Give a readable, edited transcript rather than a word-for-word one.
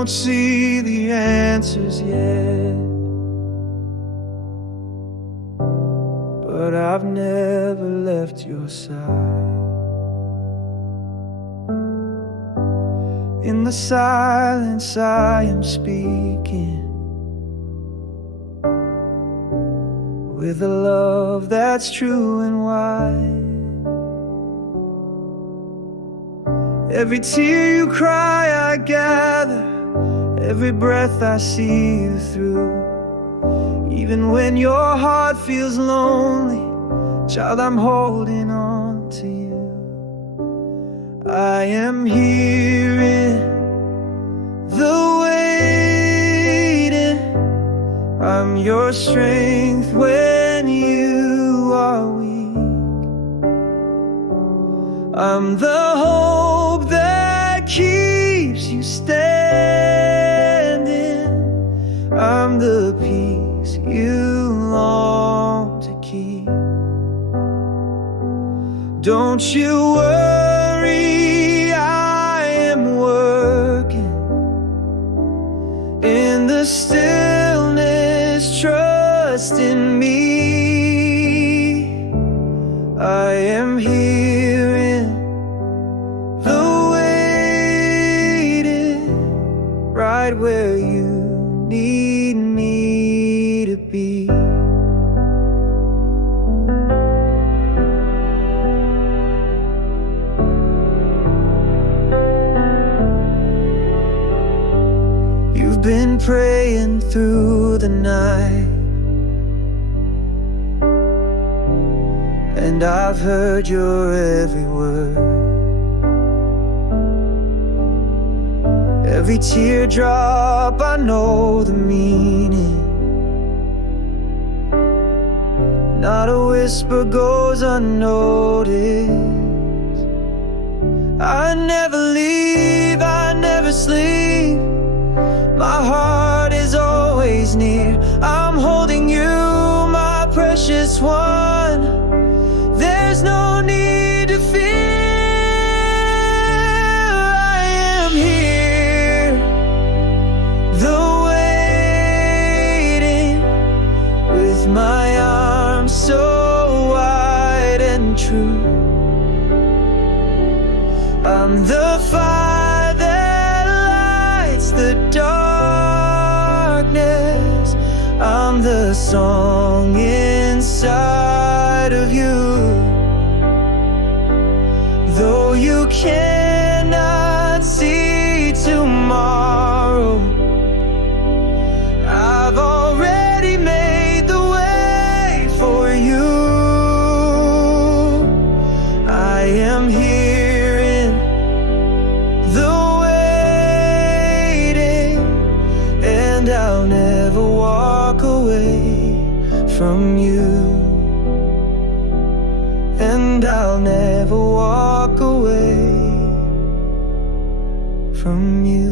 don't see the answers yet, but I've never left your side. In the silence I am speaking, with a love that's true and wide. Every tear you cry I gather, every breath I see you through. Even when your heart feels lonely, child, I'm holding on to you. I am here in the waiting. I'm your strength when you are weak. I'm the hope that keeps you standing. I'm the peace you long to keep. Don't you worry, I am working in the stillness. Trust in me. I am here in the waiting, right where you need me to be. You've been praying through the night, and I've heard your every word. Every teardrop, I know the meaning. Not a whisper goes unnoticed. I never leave, I never sleep. My heart is always near. I'm holding you, my precious one. There's no need to fear. I am here, the waiting, with my arms so wide and true. I'm the fire that lights the darkness. I'm the song inside of you. Though you cannot see tomorrow, I've already made the way for you. I am here in the waiting, and I'll never walk away from you. And I'll never walk away from you.